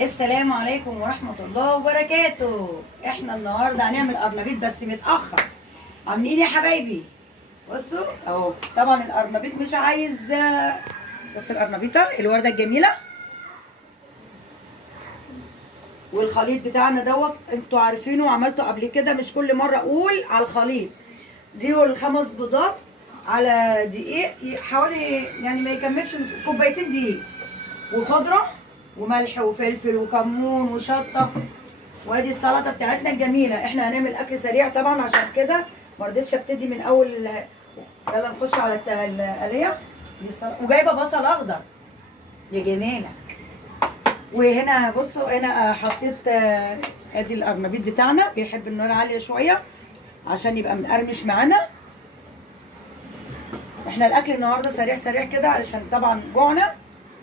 السلام عليكم ورحمة الله وبركاته. احنا النهارده هنعمل قرنبيط بس متأخر. عاملين ايه يا حبايبي؟ بصوا اهو. طبعا القرنبيط مش عايز. بص القرنبيطة الوردة الجميلة والخليط بتاعنا دوت انتوا عارفينه وعملته قبل كده، مش كل مرة اقول على الخليط. دول 5 بيضات على دقيق حوالي يعني ما يكملش كوبايتين دقيق، وخضرة وملح وفلفل وكمون وشطه، وادي السلطه بتاعتنا الجميله. احنا هنعمل اكل سريع طبعا، عشان كده ما رضيتش ابتدي من اول يلا نخش على القليه. وجايبه بصل اخضر لجمالك. وهنا بصوا هنا حطيت ادي القرنبيط بتاعنا، بيحب النار عاليه شويه عشان يبقى مقرمش معانا. احنا الاكل النهارده سريع سريع كده علشان طبعا جوعنا.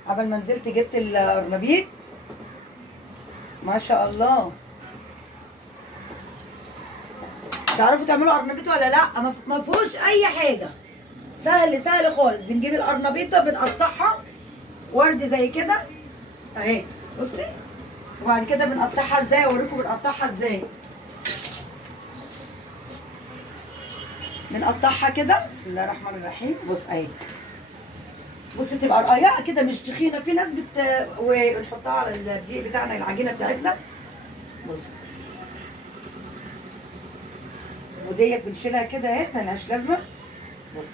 قبل ما نزلت جبت القرنبيط ما شاء الله. تعرفوا تعملوا قرنبيط ولا لا؟ ما فيهوش اي حاجه، سهل سهل خالص. بنجيب القرنبيطه بنقطعها ورد زي كده اهي، بصي. وبعد كده بنقطعها ازاي، اوريكم بنقطعها ازاي. بنقطعها كده بسم الله الرحمن الرحيم. بص اهي، بصي تبقى رقيقه كده مش تخينه. في ناس ونحطها على الدقيق بتاعنا العجينه بتاعتنا. بص وديت بنشيلها كده اهي ملهاش لازمه. بص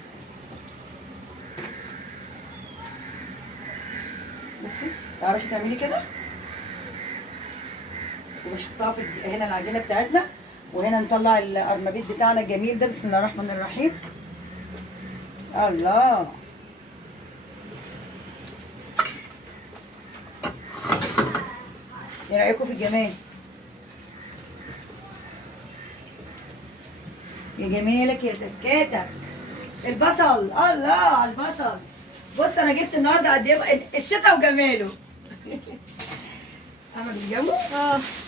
بصي تعرفي تعملي كده. وبنحطها في هنا العجينه بتاعتنا، وهنا نطلع القرنبيط بتاعنا الجميل ده. بسم الله الرحمن الرحيم. الله، ايه رايكم في الجمال؟ يا جمالك يا تكاتك. البصل، الله على البصل. بص انا جبت النهارده قد ايه الشتا وجماله. عمل الجو.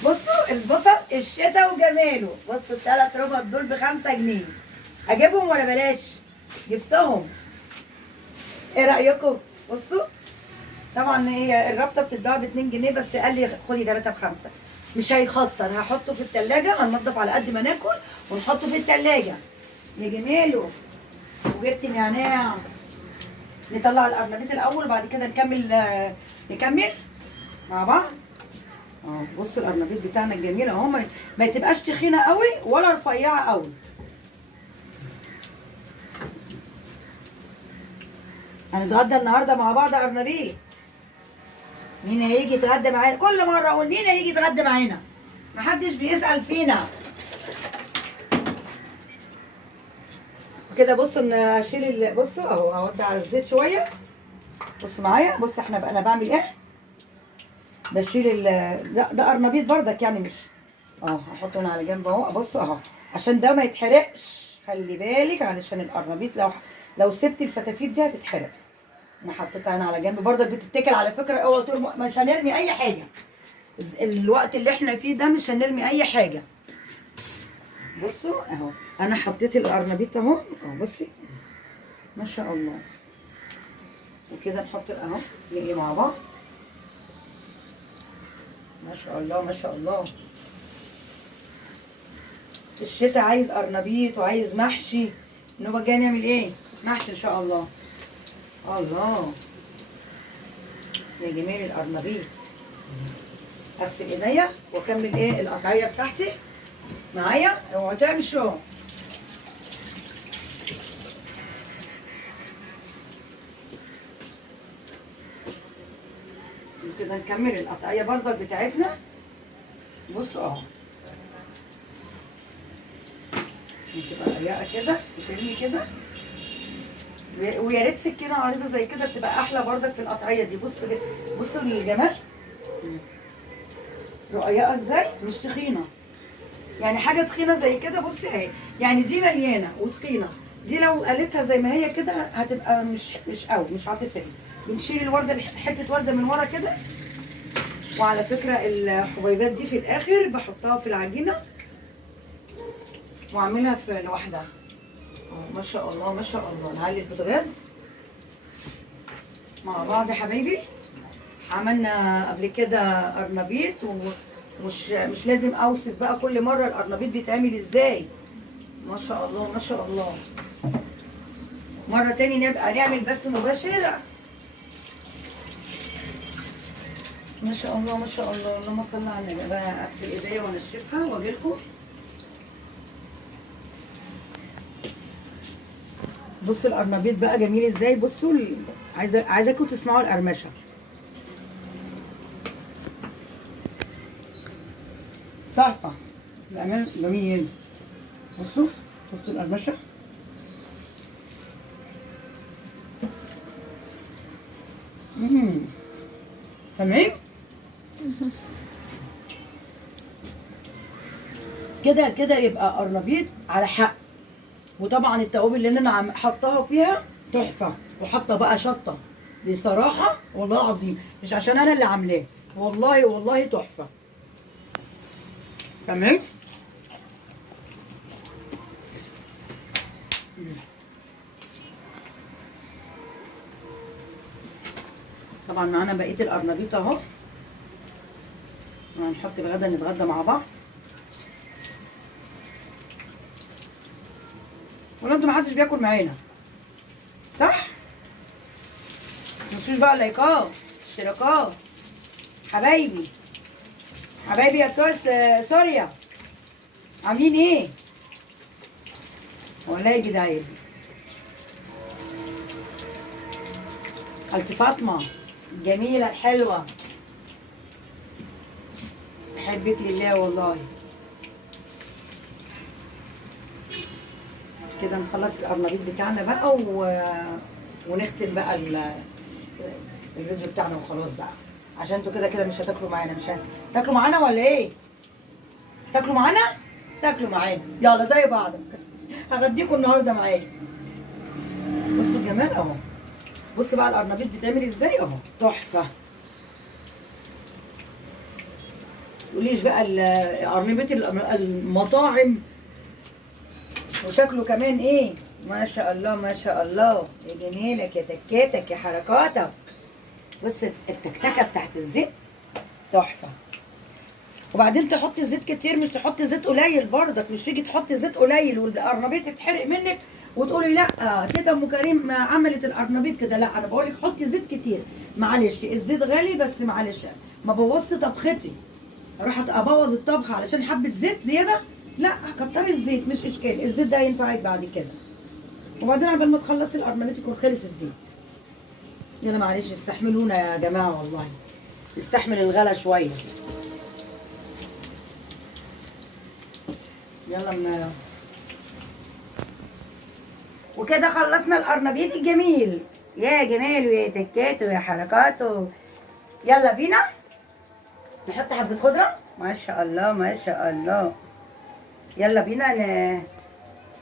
بصوا البصل الشتا وجماله. بصوا ال3 ربط دول ب5 جنيه. اجيبهم ولا بلاش؟ جبتهم. ايه رايكم؟ بصوا طبعا هي الرابطه بتتباع ب2 جنيه، بس قال لي خدي 3 ب5. مش هيخسر. هحطه في التلاجة، هننضف على قد ما ناكل ونحطه في التلاجة. يا جماله. وجبت نعناع. نطلع القرنبيط الاول وبعد كده نكمل مع بعض. بصوا القرنبيط بتاعنا الجميل اهو، ما تبقاش تخينه قوي ولا رفيعه قوي. هنتغدى النهارده مع بعض قرنبيط. مين هيجي يتغدى معانا؟ كل مره اقول مين هيجي يتغدى معانا، محدش بيسأل فينا كده. بصوا ان هشيل بصوا اهو، هودي على الزيت شويه. بصوا معايا، بص انا بعمل ايه. بشيل ده قرنبيط بردك يعني، مش هحطه هنا على جنب اهو. بصوا اهو عشان ده ما يتحرقش. خلي بالك علشان القرنبيط لو سبت الفتافيت دي هتتحرق. انا حطيتها هنا على جنب بردك. بتتاكل على فكره. اوعى تقولوا مش هنرمي اي حاجه. الوقت اللي احنا فيه ده مش هنرمي اي حاجه. بصوا اهو انا حطيت القرنبيط اهو. بصي ما شاء الله. وكده نحط اهو نقلي مع بعض. ما شاء الله ما شاء الله. الشتاء عايز قرنبيط وعايز محشي. النوبه الجايه نعمل ايه؟ محشي ان شاء الله. الله يا جمال القرنبيط. اغسل ايديا واكمل ايه القطعيه بتاعتي معايا. اوعوا تمشوا. كده نكمل القطعيه برضك بتاعتنا. بصوا اهو بتبقى رقيقه كده وترمي كده. ويا ريت سكينه عريضه زي كده بتبقى احلى برضك في القطعيه دي. بصوا للجمال. رقيقه ازاي مش تخينه. يعني حاجه تخينه زي كده بصي اهي، يعني دي مليانه وتخينه. دي لو قلتها زي ما هي كده هتبقى مش قوي، مش عاطفيه. بنشيل الورده حته ورده من ورا كده. وعلى فكره الحبيبات دي في الاخر بحطها في العجينه واعملها في لوحدها. ما شاء الله ما شاء الله. نعلي البوتاجاز مع بعض يا حبايبي. عملنا قبل كده قرنبيط، ومش لازم اوصف بقى كل مره القرنبيط بيتعمل ازاي. ما شاء الله ما شاء الله. مره تاني نبقى نعمل بث مباشر. ما شاء الله ما شاء الله. اللهم صل على النبي. بقى اغسل ايديا وانشفها واجي لكم. بصوا القرنبيط بقى جميل ازاي. بصوا عايزاكم تسمعوا القرمشه. تحفه بأمانة جميل. بصوا القرمشه. تمام كده كده يبقى قرنبيط على حق. وطبعا التوابل اللي انا حطاها فيها تحفه، وحاطه بقى شطه. بصراحه والله العظيم مش عشان انا اللي عاملاه، والله والله تحفه. تمام. طبعا معانا بقيه القرنبيط اهو. هنحط الغدا نتغدى مع بعض. ولا انتوا محدش بياكل معانا صح؟ متنسوش بقى لايكات اشتراكات. حبايبي حبايبي يا بتوع سوريا، عاملين ايه؟ والله يا جدعان. خالتي فاطمه الجميله الحلوه، بحبك لله والله. كده نخلص القرنبيط بتاعنا بقى ونختم بقى الفيديو بتاعنا وخلاص بقى، عشان انتوا كده كده مش هتاكلوا معانا. مش هتاكلوا معانا ولا ايه؟ تاكلوا معانا؟ تاكلوا معانا. يلا زي بعض. هغديكم النهارده معايا. بصوا الجمال اهو. بصوا بقى القرنبيط بيتعمل ازاي اهو. تحفه. تقوليش بقى القرنبيط المطاعم. وشكله كمان ايه ما شاء الله ما شاء الله. يا جميلك يا تكاتك يا حركاتك. بص التكتكه بتاعت الزيت تحفه. وبعدين تحط زيت كتير، مش تحط زيت قليل برضك. مش تيجي تحط زيت قليل والقرنبيط يتحرق منك وتقولي لا تيتا ام كريم عملت القرنبيط كده. لا انا بقول لك حطي زيت كتير. معلش الزيت غالي بس معلش ما بوظش طبختي. اروح ابوظ الطبخه علشان حبه زيت زياده؟ لا كتري الزيت مش اشكال. الزيت ده هينفعك بعد كده. وبعدين عبال ما تخلصي القرنبيط يكون خلص الزيت. يلا معلش استحملونا يا جماعه والله. نستحمل الغلا شويه. يلا وكده خلصنا القرنبيط الجميل. يا جماله يا تكاته يا حركاته. يلا بينا نحط حبه خضره. ما شاء الله ما شاء الله. يلا بينا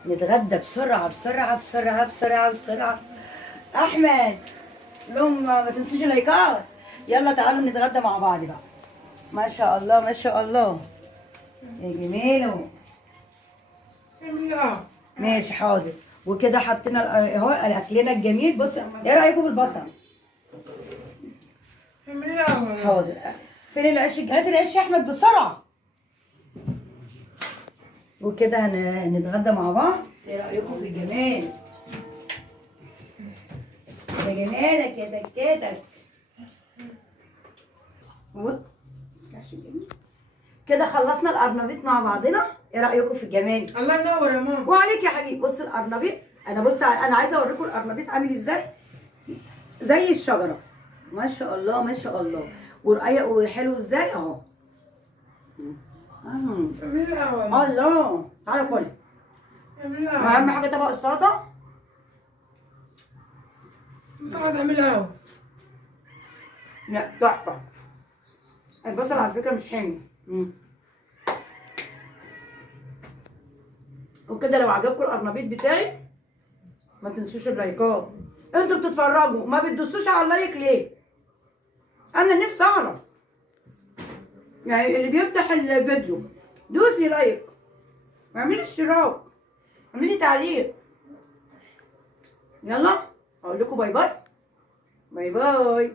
نتغدى بسرعه بسرعه بسرعه بسرعه بسرعه. احمد لهم ما تنسوش اللايكات. يلا تعالوا نتغدى مع بعض بقى. ما شاء الله ما شاء الله يا جميله. ماشي حاضر. وكده حطينا اهو اكلنا الجميل. بص ايه رايكم في البصل؟ حاضر. فين العيش؟ هات العيش يا احمد بسرعه. وكده هنتغدى مع بعض. ايه رايكم في الجمال؟ يا جمالك يا تكاتك. كده خلصنا القرنبيط مع بعضنا. ايه رايكم في الجمال؟ الله ينور يا ماما. وعليك يا حبيبي. بص القرنبيط. انا عايزه اوريكم القرنبيط عامل ازاي. زي الشجره ما شاء الله ما شاء الله. ورقيق وحلو ازاي اهو. الله تعالى كل. واهم حاجه طبق السلطه. السلطه تعملها. لا تحفه. البصل على فكره مش حامي. وكده لو عجبكم القرنبيط بتاعي ما تنسوش اللايكات. انتوا بتتفرجوا ما بتدوسوش على اللايك ليه؟ انا نفسي اعرف. يعني اللي بيفتح الفيديو دوسي لايك واعملي اشتراك اعملي تعليق. يلا اقول لكم باي باي. باي باي.